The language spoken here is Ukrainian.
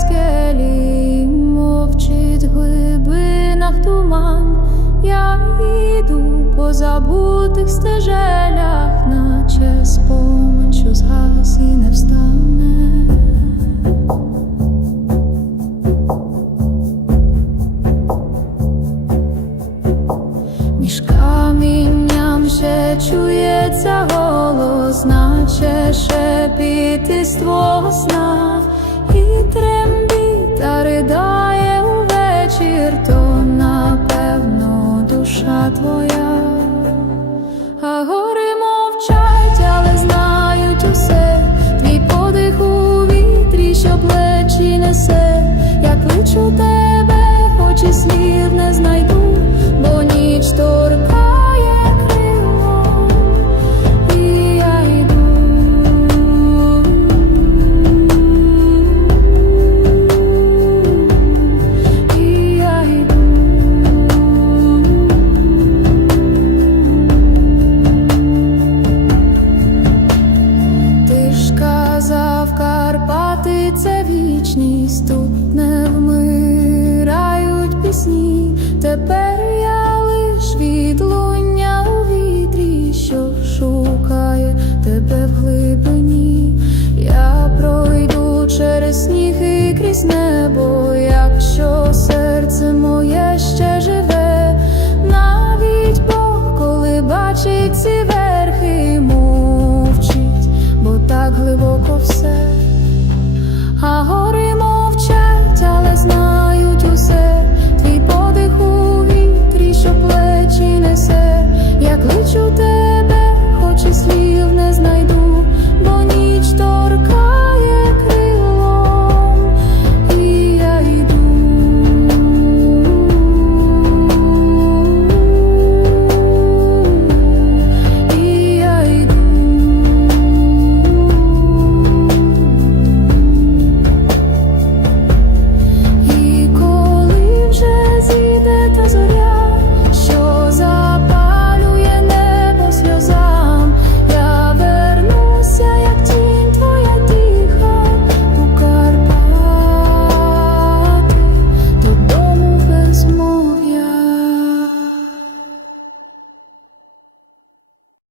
скелі, мовчить глибинах туман. Я йду по забутих стежелях, наче спомин, що згас і не встане. Між камінням ще чується голос, наче шепіт із твого і трембіта ридає увечір, то напевно душа твоя, місту не вмирають пісні, тепер я лиш відлуння у вітрі, що шукає тебе в глибині, я пройду через сніг і крізь небо, якщо серце моє ще живе, навіть Бог, коли бачить себе. 归旧的